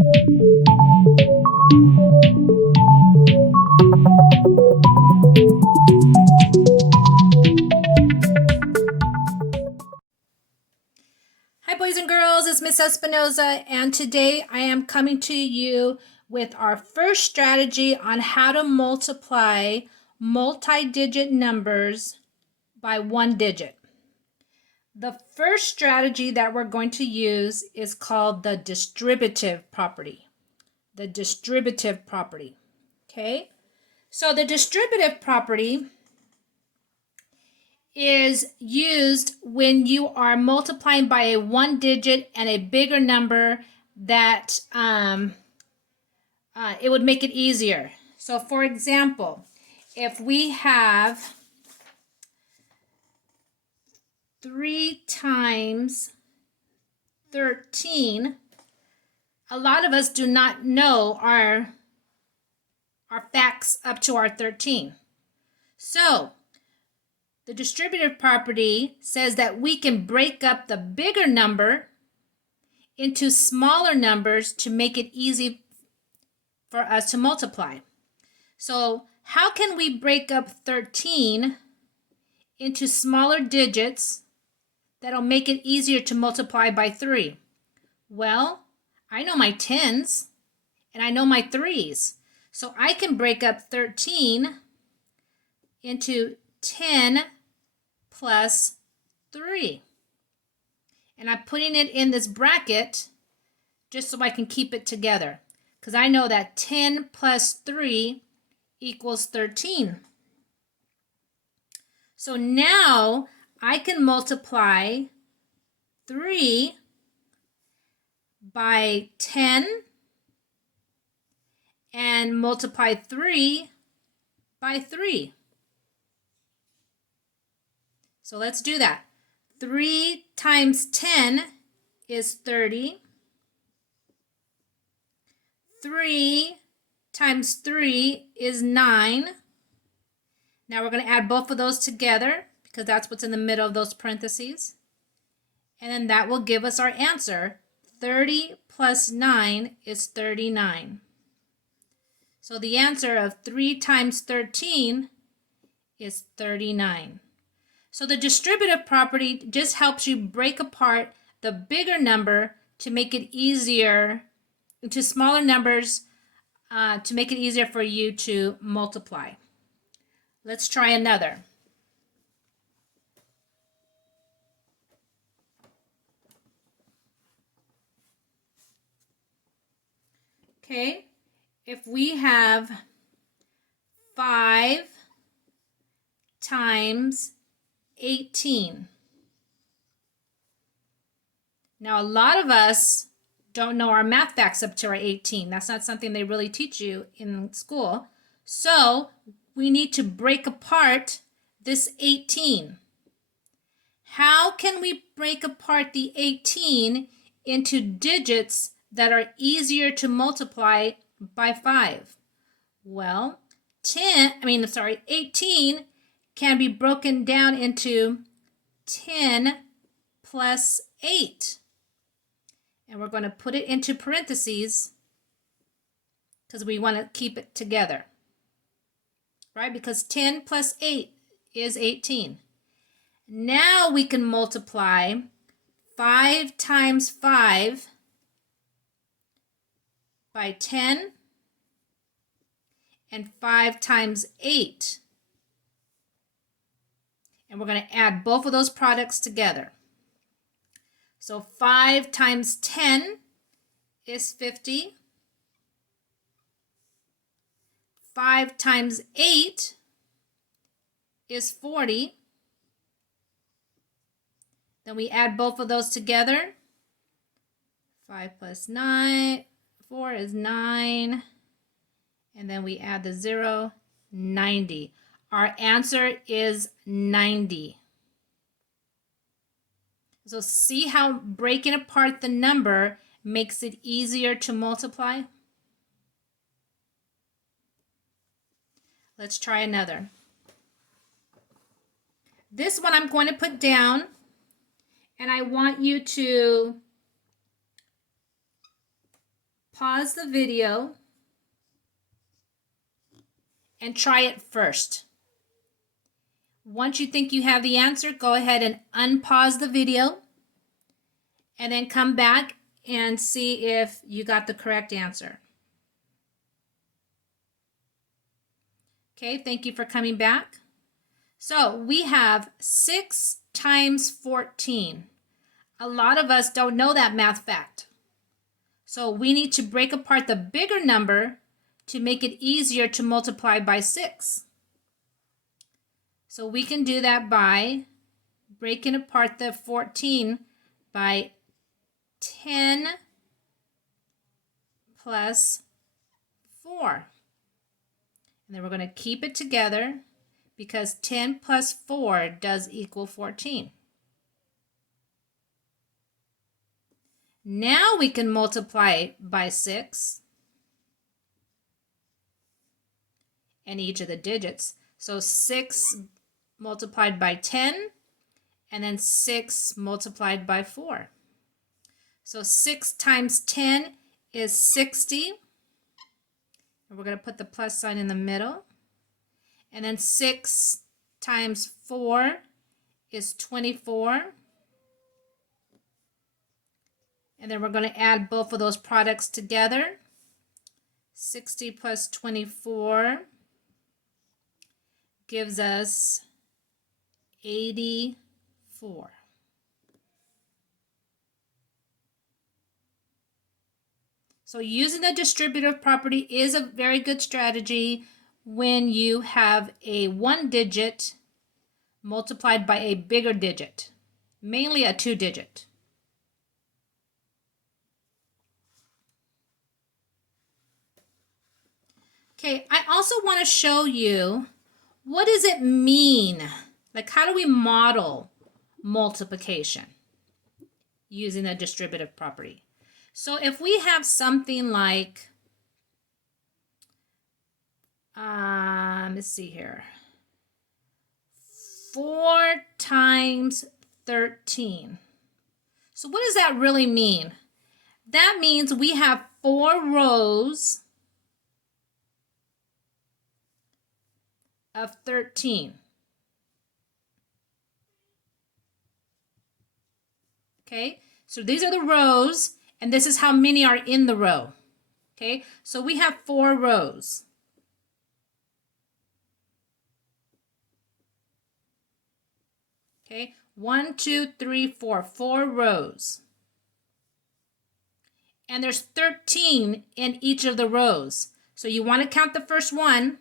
Hi boys and girls, it's Miss Espinosa, and today I am coming to you with our first strategy on how to multiply multi-digit numbers by one digit. The first strategy that we're going to use is called the distributive property. The distributive property. Okay? So the distributive property is used when you are multiplying by a one digit and a bigger number that it would make it easier. So for example, if we have 3 times 13, a lot of us do not know our facts up to our 13. So the distributive property says that we can break up the bigger number into smaller numbers to make it easy for us to multiply. So how can we break up 13 into smaller digits that'll make it easier to multiply by 3? Well, I know my 10s and I know my 3s. So I can break up 13 into 10 plus 3. And I'm putting it in this bracket just so I can keep it together, because I know that 10 plus 3 equals 13. So now I can multiply 3 by 10 and multiply 3 by 3. So let's do that. 3 times 10 is 30. 3 times 3 is 9. Now we're going to add both of those together because that's what's in the middle of those parentheses. And then that will give us our answer. 30 plus 9 is 39. So the answer of 3 times 13 is 39. So the distributive property just helps you break apart the bigger number to make it easier, into smaller numbers to make it easier for you to multiply. Let's try another. Okay, if we have 5 times 18. Now, a lot of us don't know our math facts up to our 18. That's not something they really teach you in school. So we need to break apart this 18. How can we break apart the 18 into digits that are easier to multiply by 5? Well, 18 can be broken down into 10 plus 8. And we're going to put it into parentheses because we want to keep it together, right? Because 10 plus 8 is 18. Now we can multiply 5 times 5 by 10 and 5 times 8. And we're going to add both of those products together. So 5 times 10 is 50. 5 times 8 is 40. Then we add both of those together. 5 plus 9, 4 is 9. And then we add the 0, 90. Our answer is 90. So see how breaking apart the number makes it easier to multiply? Let's try another. This one I'm going to put down, and I want you to pause the video and try it first. Once you think you have the answer, go ahead and unpause the video and then come back and see if you got the correct answer. Okay, thank you for coming back. So we have 6 times 14. A lot of us don't know that math fact. So we need to break apart the bigger number to make it easier to multiply by 6. So we can do that by breaking apart the 14 by 10 plus 4. And then we're going to keep it together because 10 plus 4 does equal 14. Now we can multiply by 6 and each of the digits. So 6 multiplied by 10 and then 6 multiplied by 4. So 6 times 10 is 60. And we're going to put the plus sign in the middle. And then 6 times 4 is 24. And then we're going to add both of those products together. 60 plus 24 gives us 84. So using the distributive property is a very good strategy when you have a 1 digit multiplied by a bigger digit, mainly a 2 digit. Okay, I also want to show you what does it mean? Like, how do we model multiplication using the distributive property? So if we have something like, let's see here, 4 times 13. So what does that really mean? That means we have 4 rows of 13. Okay, so these are the rows, and this is how many are in the row. Okay, so we have 4 rows. Okay, 1, 2, 3, 4, 4 rows. And there's 13 in each of the rows. So you want to count the first one.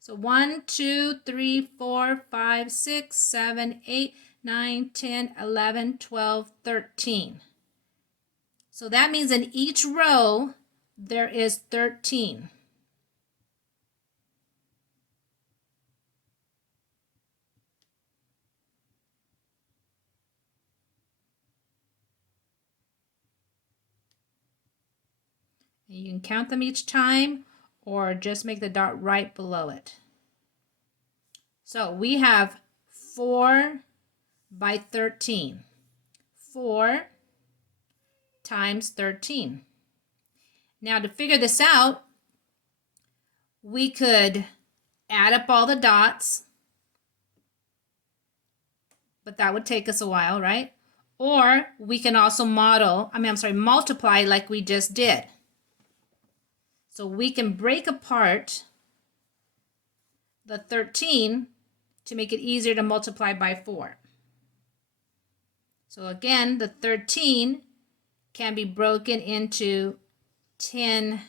So 1, 2, 3, 4, 5, 6, 7, 8, 9, 10, 11, 12, 13. So that means in each row there is 13. And you can count them each time or just make the dot right below it. So we have 4 by 13. 4 times 13. Now to figure this out, we could add up all the dots, but that would take us a while, right? Or we can also multiply like we just did. So we can break apart the 13 to make it easier to multiply by 4. So again, the 13 can be broken into 10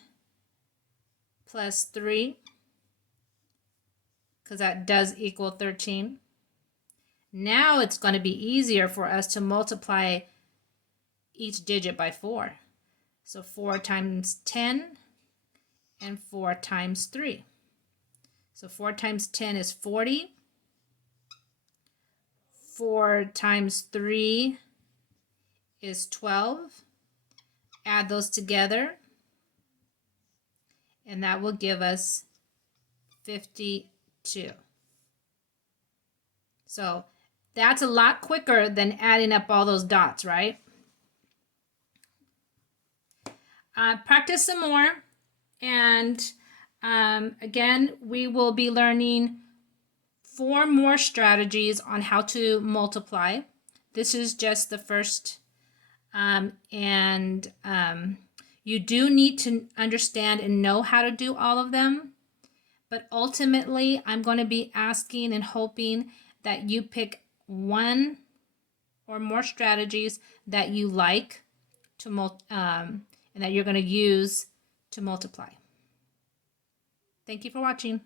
plus 3, because that does equal 13. Now it's going to be easier for us to multiply each digit by 4. So 4 times 10 and 4 times 3. So 4 times 10 is 40. 4 times 3 is 12. Add those together, and that will give us 52. So that's a lot quicker than adding up all those dots, right? Practice some more. And again, we will be learning 4 more strategies on how to multiply. This is just the first. You do need to understand and know how to do all of them. But ultimately, I'm going to be asking and hoping that you pick 1 or more strategies that you like to and that you're going to use to multiply. Thank you for watching.